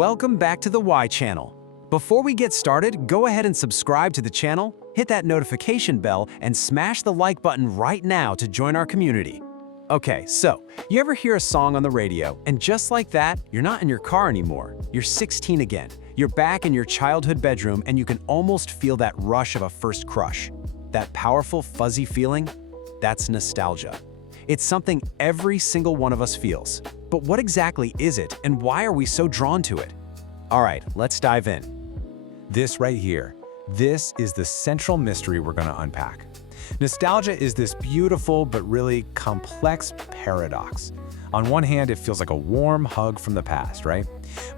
Welcome back to the Y channel. Before we get started, go ahead and subscribe to the channel, hit that notification bell, and smash the like button right now to join our community. Okay, so, you ever hear a song on the radio, and just like that, you're not in your car anymore. You're 16 again. You're back in your childhood bedroom, and you can almost feel that rush of a first crush. That powerful, fuzzy feeling? That's nostalgia. It's something every single one of us feels. But what exactly is it, and why are we so drawn to it? All right, let's dive in. This right here, this is the central mystery we're going to unpack. Nostalgia is this beautiful but really complex paradox. On one hand, it feels like a warm hug from the past, right?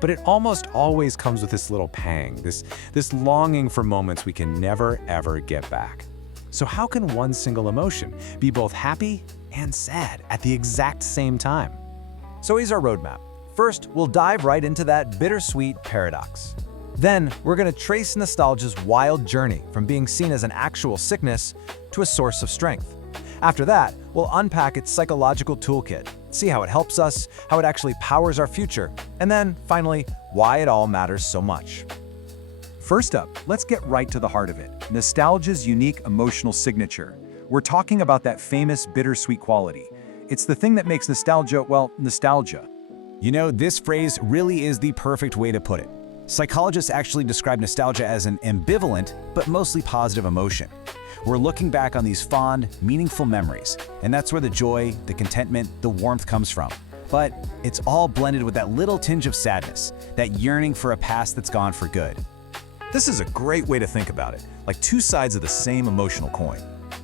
But it almost always comes with this little pang, this longing for moments we can never ever get back. So how can one single emotion be both happy and sad at the exact same time? So here's our roadmap. First, we'll dive right into that bittersweet paradox. Then, we're going to trace nostalgia's wild journey from being seen as an actual sickness to a source of strength. After that, we'll unpack its psychological toolkit, see how it helps us, how it actually powers our future, and then, finally, why it all matters so much. First up, let's get right to the heart of it, nostalgia's unique emotional signature. We're talking about that famous bittersweet quality. It's the thing that makes nostalgia, well, nostalgia. You know, this phrase really is the perfect way to put it. Psychologists actually describe nostalgia as an ambivalent, but mostly positive emotion. We're looking back on these fond, meaningful memories, and that's where the joy, the contentment, the warmth comes from. But it's all blended with that little tinge of sadness, that yearning for a past that's gone for good. This is a great way to think about it, like two sides of the same emotional coin.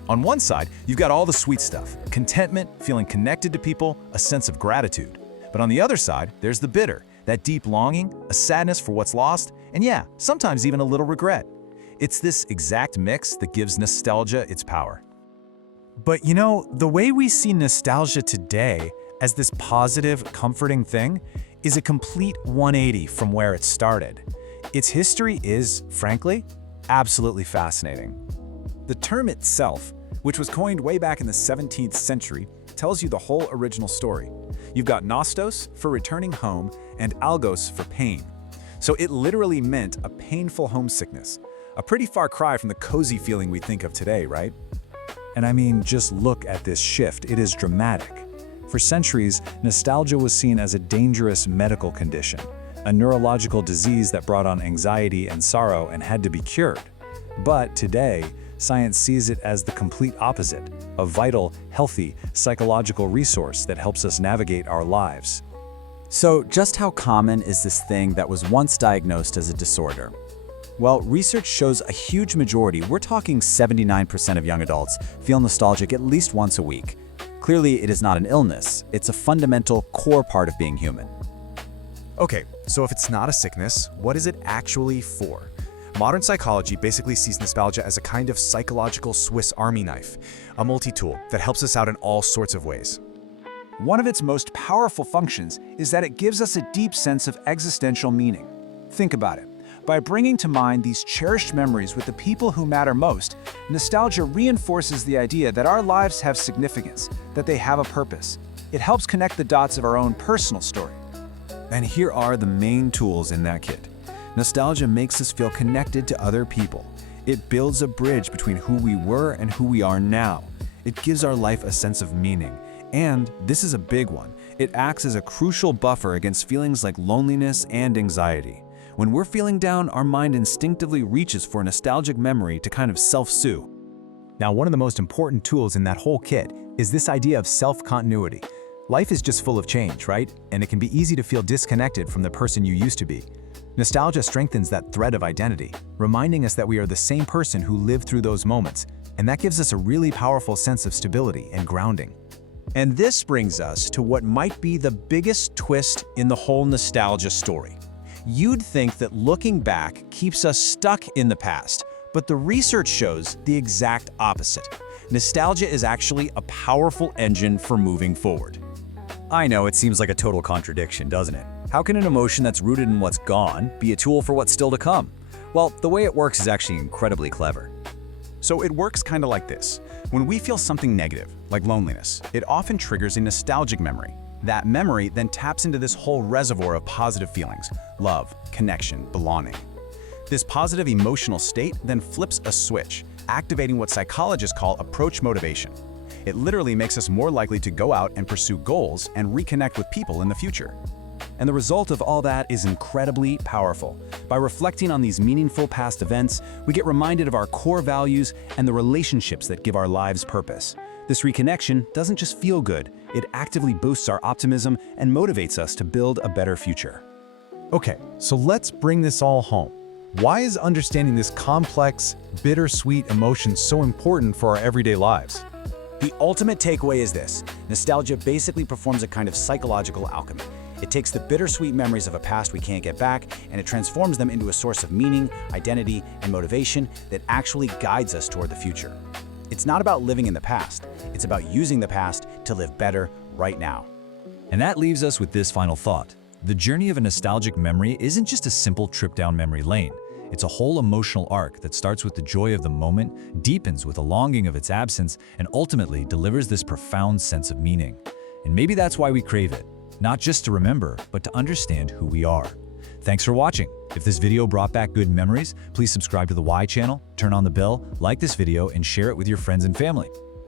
On one side, you've got all the sweet stuff, contentment, feeling connected to people, a sense of gratitude. But on the other side, there's the bitter, that deep longing, a sadness for what's lost, and yeah, sometimes even a little regret. It's this exact mix that gives nostalgia its power. But you know, the way we see nostalgia today as this positive, comforting thing is a complete 180 from where it started. Its history is, frankly, absolutely fascinating. The term itself, which was coined way back in the 17th century, tells you the whole original story. You've got nostos for returning home and algos for pain. So it literally meant a painful homesickness. A pretty far cry from the cozy feeling we think of today, right? And I mean, just look at this shift. It is dramatic. For centuries, nostalgia was seen as a dangerous medical condition, a neurological disease that brought on anxiety and sorrow and had to be cured. But today, science sees it as the complete opposite, a vital, healthy, psychological resource that helps us navigate our lives. So just how common is this thing that was once diagnosed as a disorder? Well, research shows a huge majority, we're talking 79% of young adults, feel nostalgic at least once a week. Clearly, it is not an illness, it's a fundamental core part of being human. Okay, so if it's not a sickness, what is it actually for? Modern psychology basically sees nostalgia as a kind of psychological Swiss Army knife, a multi-tool that helps us out in all sorts of ways. One of its most powerful functions is that it gives us a deep sense of existential meaning. Think about it. By bringing to mind these cherished memories with the people who matter most, nostalgia reinforces the idea that our lives have significance, that they have a purpose. It helps connect the dots of our own personal story. And here are the main tools in that kit. Nostalgia makes us feel connected to other people. It builds a bridge between who we were and who we are now. It gives our life a sense of meaning. And, this is a big one, it acts as a crucial buffer against feelings like loneliness and anxiety. When we're feeling down, our mind instinctively reaches for a nostalgic memory to kind of self-soothe. Now, one of the most important tools in that whole kit is this idea of self-continuity. Life is just full of change, right? And it can be easy to feel disconnected from the person you used to be. Nostalgia strengthens that thread of identity, reminding us that we are the same person who lived through those moments, and that gives us a really powerful sense of stability and grounding. And this brings us to what might be the biggest twist in the whole nostalgia story. You'd think that looking back keeps us stuck in the past, but the research shows the exact opposite. Nostalgia is actually a powerful engine for moving forward. I know it seems like a total contradiction, doesn't it? How can an emotion that's rooted in what's gone be a tool for what's still to come? Well, the way it works is actually incredibly clever. So it works kind of like this. When we feel something negative, like loneliness, it often triggers a nostalgic memory. That memory then taps into this whole reservoir of positive feelings: love, connection, belonging. This positive emotional state then flips a switch, activating what psychologists call approach motivation. It literally makes us more likely to go out and pursue goals and reconnect with people in the future. And the result of all that is incredibly powerful. By reflecting on these meaningful past events, we get reminded of our core values and the relationships that give our lives purpose. This reconnection doesn't just feel good, it actively boosts our optimism and motivates us to build a better future. Okay, so let's bring this all home. Why is understanding this complex, bittersweet emotion so important for our everyday lives? The ultimate takeaway is this: nostalgia basically performs a kind of psychological alchemy. It takes the bittersweet memories of a past we can't get back, and it transforms them into a source of meaning, identity, and motivation that actually guides us toward the future. It's not about living in the past, it's about using the past to live better right now. And that leaves us with this final thought. The journey of a nostalgic memory isn't just a simple trip down memory lane. It's a whole emotional arc that starts with the joy of the moment, deepens with a longing of its absence, and ultimately delivers this profound sense of meaning. And maybe that's why we crave it. Not just to remember, but to understand who we are. Thanks for watching. If this video brought back good memories, please subscribe to the Y channel, turn on the bell, like this video, and share it with your friends and family.